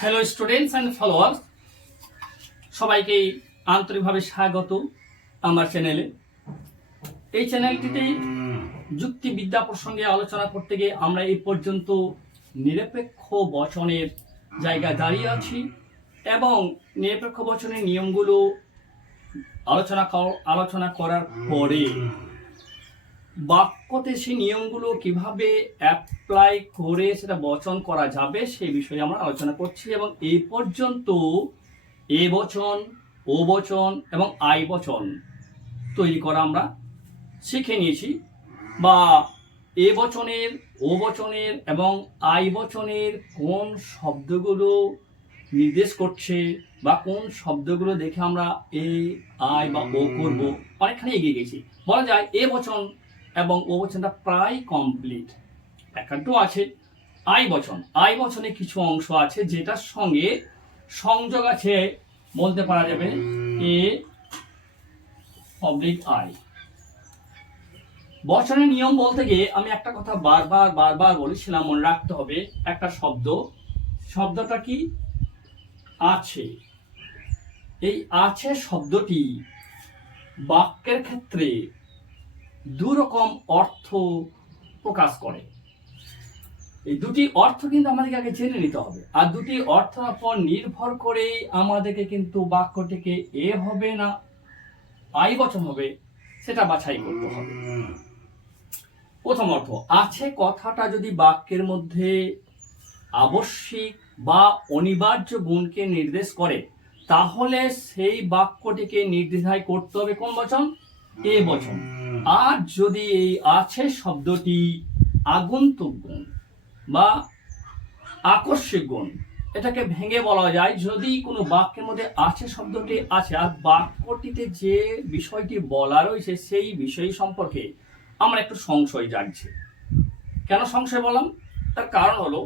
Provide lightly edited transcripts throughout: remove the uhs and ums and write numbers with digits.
Hello students and followers, সবাইকে আন্তরিকভাবে স্বাগত আমার চ্যানেলে। এই চ্যানেলটিতে যুক্তিবিদ্যা প্রসঙ্গে আলোচনা করতে গিয়ে আমরা এই পর্যন্ত নিরপেক্ষ বচনের জায়গায় দাঁড়িয়ে আছি এবং নিরপেক্ষ বচনের নিয়মগুলো আলোচনা করার পরে বাক্যতে সেই নিয়মগুলো কিভাবে অ্যাপ্লাই করে সেটা বচন করা যাবে সেই বিষয়ে আমরা আলোচনা করছি। এবং এই পর্যন্ত এ বচন, ও বচন এবং আই বচন তৈরি করা আমরা শিখে নিয়েছি, বা এ বচনের, ও বচনের এবং আই বচনের কোন শব্দগুলো নির্দেশ করছে বা কোন শব্দগুলো দেখে আমরা এ, আই বা ও করব অনেকখানি এগিয়ে গেছি। বলা যায় এ বচন এবং ও বচনটা প্রায় কমপ্লিট। একটু আছে আই বচন। আই বচনে কিছু অংশ আছে যেটার সঙ্গে সংযোগ আছে, বলতে পারা যাবে এ অবলিক আই। বচনের নিয়ম বলতে গিয়ে আমি একটা কথা বারবার বলেছিলাম, মনে রাখতে হবে একটা শব্দটা কি? আছে। এই আছে শব্দটি বাক্যের ক্ষেত্রে দুরকম অর্থ প্রকাশ করে। এই দুটি অর্থ কিন্তু আমাদেরকে আগে জেনে নিতে হবে, আর দুটি অর্থের উপর নির্ভর করে আমাদেরকে কিন্তু বাক্যটিকে এ হবে না আই বচন হবে সেটা বাছাই করতে হবে। প্রথম অর্থ, আছে কথাটা যদি বাক্যের মধ্যে আবশ্যিক বা অনিবার্য গুণকে নির্দেশ করে তাহলে সেই বাক্যটিকে নির্দ্বিধায় করতে হবে কোন বচন? এ বচন। আর যদি এই আছে শব্দটি আগন্তুক গুণ বা আকস্মিক গুণ, এটাকে ভেঙে বলা যায়, যদি কোনো বাক্যের মধ্যে আছে শব্দটি আছে আর বাক্যটিতে যে বিষয়টি বলা রয়েছে সেই বিষয় সম্পর্কে আমরা একটু সংশয় জাগছে। কেন সংশয় বললাম? তার কারণ হলো,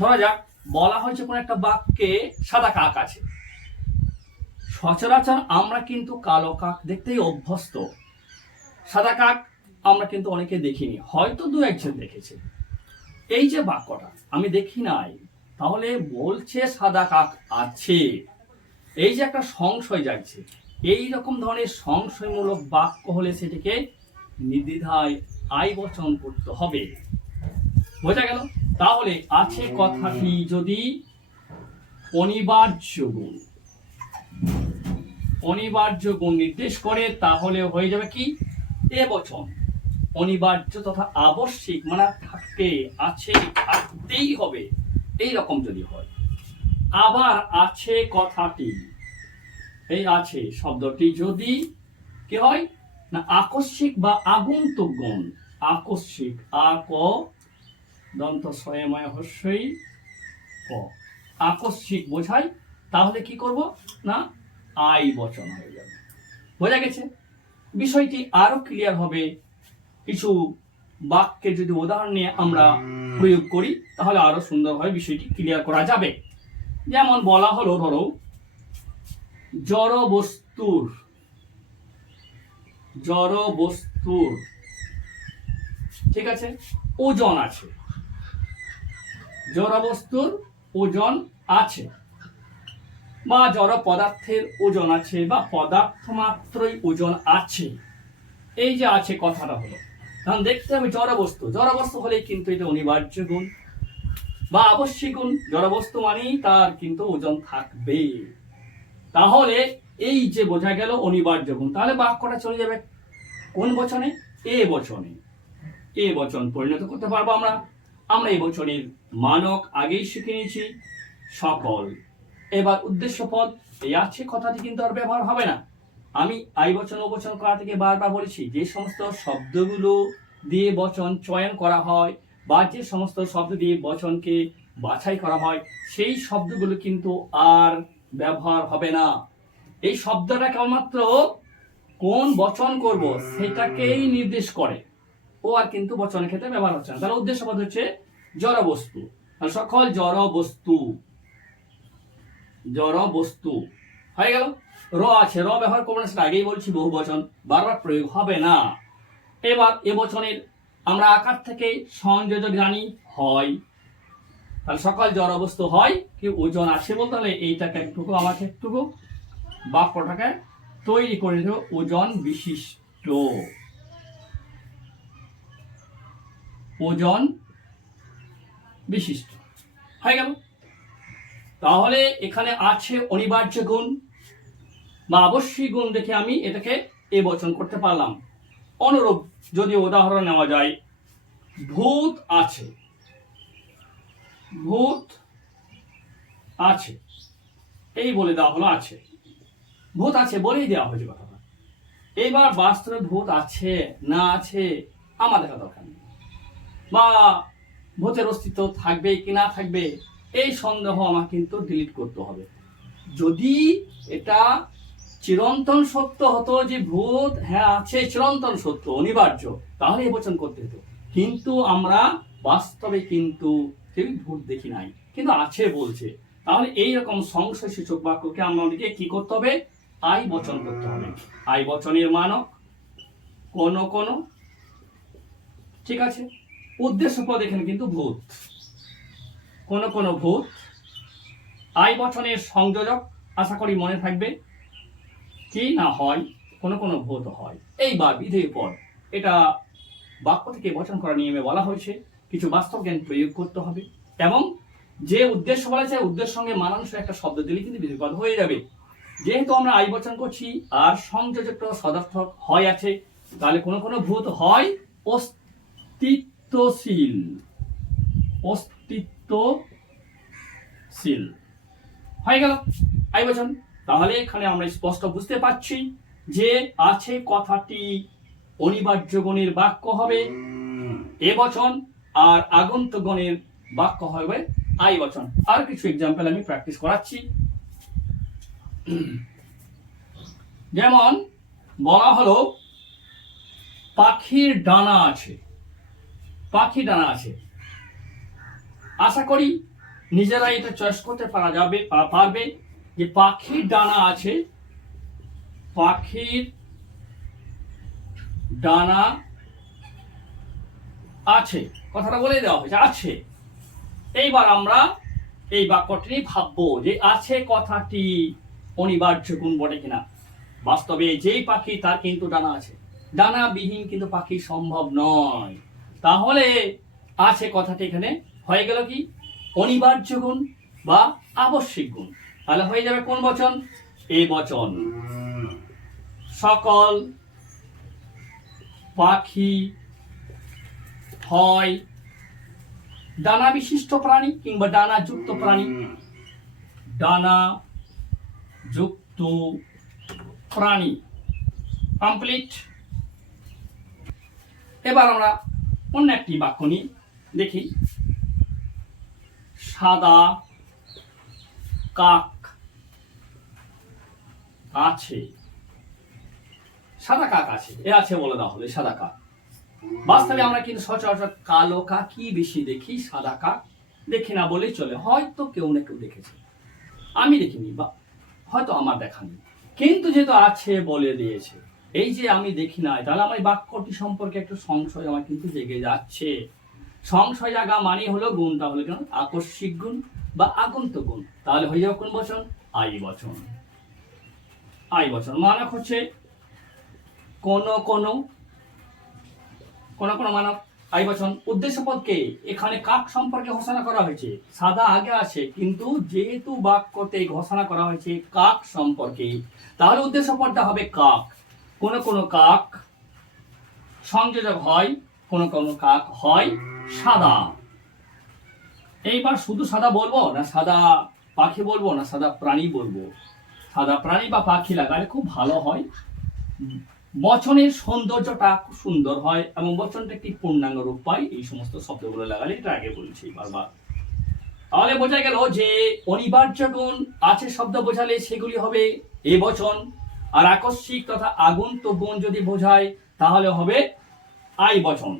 ধরা যাক বলা হয়েছে কোনো একটা বাক্যে সাদা কাক আছে। সচরাচর আমরা কিন্তু কালো কাক দেখতেই অভ্যস্ত, সাদা কাক আমরা কিন্তু অনেকে দেখিনি, হয়তো দু একজন দেখেছে। এই যে বাক্যটা আমি দেখি নাই, তাহলে বলছে সাদা কাক আছে, এই যে একটা সংশয় জাগছে। এই রকম ধরনের সংশয়মূলক বাক্য হলে সেটিকে নির্দ্বিধায় আই বচন করতে হবে। বোঝা গেল? তাহলে আছে কথাটি যদি অনিবার্য গুণ নির্দেশ করে তাহলে হয়ে যাবে কি? এ বচন। অনিবার্য তথা আবশ্যিক মানে থাকতেই হবে, এই রকম যদি হয়। আবার আছে কথাটি, এই আছে শব্দটি যদি কি হয় না আকস্মিক বা আগন্তুক গুণ, আকস্মিক আক দন্ত স্বয়ময় হস্যই ক, আকস্মিক বোঝায়, তাহলে কি করব না আই বচন হয়ে যাবে। বোঝা গেছে? বিষয়টি আরো ক্লিয়ার হবে কিছু বাক্যের যদি উদাহরণ নিয়ে আমরা প্রয়োগ করি তাহলে আরো সুন্দরভাবে বিষয়টি ক্লিয়ার করা যাবে। যেমন বলা হলো, ধরো জড় বস্তুর ঠিক আছে ওজন আছে, জড় বস্তুর ওজন আছে, বা জড় পদার্থের ওজন আছে, বা পদার্থ মাত্রই ওজন আছে। এই যে আছে কথাটা হলো, কারণ দেখতে হবে জড়বস্তু হলেই কিন্তু এটা অনিবার্য গুণ বা আবশ্যিক গুণ। জড়বস্তু মানেই তার কিন্তু ওজন থাকবে। তাহলে এই যে বোঝা গেল অনিবার্য গুণ, তাহলে বাক্যটা চলে যাবে কোন বচনে? এ বচনে। এ বচন পরিণত করতে পারবো আমরা এই বচনের মানক আগেই শিখে নিয়েছি সকল। এবার উদ্দেশ্য পদ, এই আছে কথাটি কিন্তু আর ব্যবহার হবে না। আমি আই বচন ও বচন করা থেকে বারবার বলেছি, যে সমস্ত শব্দগুলো দিয়ে বচন চয়ন করা হয় বা যে সমস্ত শব্দ দিয়ে বচনকে বাছাই করা হয় সেই শব্দগুলো কিন্তু আর ব্যবহার হবে না। এই শব্দটা কেবলমাত্র কোন বচন করব সেটাকেই নির্দেশ করে, ও আর কিন্তু বচনের ক্ষেত্রে ব্যবহার হচ্ছে না। তাহলে উদ্দেশ্য পদ হচ্ছে জড় বস্তু, সকল জড় বস্তু হয়ে গেল। র আছে, র ব্যবহার করবো না, সেটা আগেই বলছি, বহু বচন বারবার প্রয়োগ হবে না। এবার এ বচনের আমরা আকার থেকে সংযোজক জানি হয়, তাহলে সকল জড় বস্তু হয় কি ওজন আছে বলতে হলে এইটাকে একটুকু আমাকে একটুকু বাক্যটাকে তৈরি করে দেব ওজন বিশিষ্ট। ওজন বিশিষ্ট হয়ে গেল। তাহলে এখানে আছে অনিবার্য গুণ বা আবশ্যিক গুণ দেখে আমি এটাকে এবচন করতে পারলাম। অনুরূপ যদি উদাহরণ নেওয়া যায়, ভূত আছে, ভূত আছে এই বলে দেওয়া হলো, আছে ভূত আছে বলেই দেওয়া হয়েছে কথাটা। এবার বাস্তবে ভূত আছে না আছে আমার দেখা দরকার নেই, বা ভূতের অস্তিত্ব থাকবে কি না থাকবে এই সন্দেহ আমাকে কিন্তু ডিলিট করতে হবে। যদি এটা চিরন্তন সত্য হতো যে ভূত হ্যাঁ আছে, চিরন্তন সত্য অনিবার্য, তাহলে এবচন করতে হতো। কিন্তু আমরা বাস্তবে কিন্তু কেউ ভূত দেখি নাই, কিন্তু আছে বলছে। তাহলে এইরকম সংশয় সূচক বাক্যকে আমাদেরকে কি করতে হবে? আই বচন করতে হবে। আই বচনের মানক কোন কোন, ঠিক আছে। উদ্দেশ্য পদ এখানে কিন্তু ভূত, কোন কোন ভূত। আই বচনের সংযোজক আশা করি মনে থাকবে কি না হয়, কোন কোন ভূত হয়। এইবার বিধেয় পদ, এটা বাক্য থেকে বচন করার নিয়মে বলা হয়েছে কিছু বাস্তব জ্ঞান প্রয়োগ করতে হবে, এবং যে উদ্দেশ্য বলা যায় উদ্দেশ্যের সঙ্গে মানানসই একটা শব্দ দিলে কিন্তু বিধেয় পদ হয়ে যাবে। যেহেতু আমরা আই বচন করছি আর সংযোজক সদার্থক হয় আছে, তাহলে কোন কোন ভূত হয় অস্তিত্বশীল, অস্তিত্বশীল হয়ে গেল আই বচন। তাহলে এখানে আমরা স্পষ্ট বুঝতে পারছি যে আছে কথাটি অনিবার্য গণের বাক্য হবে এ বচন, আর আগন্তুক গণের বাক্য হবে আই বচন। আর কিছু এক্সাম্পল আমি প্র্যাকটিস করাচ্ছি। যেমন বলা হলো পাখির ডানা আছে, পাখি ডানা আছে। আশা করি নিজেরা এটা চয়েস করতে পারা যাবে, পারবে যে পাখির ডানা আছে, পাখির ডানা আছে, কথাটা বলে দেওয়া হয়েছে আছে। এইবার আমরা এই বাক্যটি ভাববো যে আছে কথাটি অনিবার্য গুণ বটে কিনা। বাস্তবে যেই পাখি তার কিন্তু ডানা আছে, ডানা বিহীন কিন্তু পাখি সম্ভব নয়। তাহলে আছে কথাটি এখানে হয়ে গেল কি অনিবার্য গুণ বা আবশ্যিক গুণ। তাহলে হয়ে যাবে কোন বচন? এ বচন। সকল পাখি হয় ডানা বিশিষ্ট প্রাণী কিংবা ডানা যুক্ত প্রাণী, ডানা যুক্ত প্রাণী কমপ্লিট। এবার আমরা অন্য একটি বাক্য নিয়ে দেখি। সাদা কাক আছে, সাদা কাক আছে, এ আছে বলে দেওয়া হলো সাদা কাক। বাস্তবে আমরা কিন্তু সচরাচর কালো কাকই বেশি দেখি, সাদা কাক দেখি না বলেই চলে। হয়তো কেউ না কেউ দেখেছে, আমি দেখিনি বা হয়তো আমার দেখা নেই, কিন্তু যেহেতু আছে বলে দিয়েছে, এই যে আমি দেখি নাই, তাহলে আমার বাক্যটি সম্পর্কে একটু সংশয় আমার কিন্তু জেগে যাচ্ছে। সংশয় জাগা মানে হলো গুণটা হলো কেন আকস্মিক গুণ বা আগন্তুক গুণ। তাহলে হয়ে যাবে কোন বচন? আই বচন। আই বচন মানক হচ্ছে কোন কোন, কোন কোন মানক আই বচন। উদ্দেশ্য পদকে এখানে কাক সম্পর্কে ঘোষণা করা হয়েছে, সাদা আগে আছে, কিন্তু যেহেতু বাক্যতে ঘোষণা করা হয়েছে কাক সম্পর্কে, তাহলে উদ্দেশ্য পদটা হবে কাক। কোন কোন কাক সংযোজক হয়, কোন কোন কাক হয় সাদা। এইবার শুধু সাদা বলবো না সাদা পাখি বলবো না সাদা প্রাণী বলবো? সাদা প্রাণী বা পাখি লাগালে খুব ভালো হয়, বচনের সৌন্দর্যটা খুব সুন্দর হয় এবং বচনটা একটি পূর্ণাঙ্গ রূপ পায় এই সমস্ত শব্দগুলো লাগালে। এটা আগে বলছি বারবার। তাহলে বোঝা গেল যে অনিবার্য গুণ আছে শব্দ বোঝালে সেগুলি হবে এ বচন, আর আকস্মিক তথা আগন্তুক গুণ যদি বোঝায় তাহলে হবে আই বচন।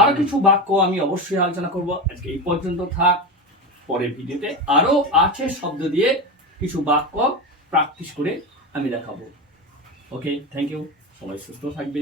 আরো কিছু বাক্য আমি অবশ্যই আলোচনা করব, আজকে এই পর্যন্ত থাক। পরের ভিডিওতে আরো আছে শব্দ দিয়ে কিছু বাক্য প্র্যাকটিস করে আমি দেখাবো। ওকে, থ্যাংক ইউ, সবাই সুস্থ থাকবে।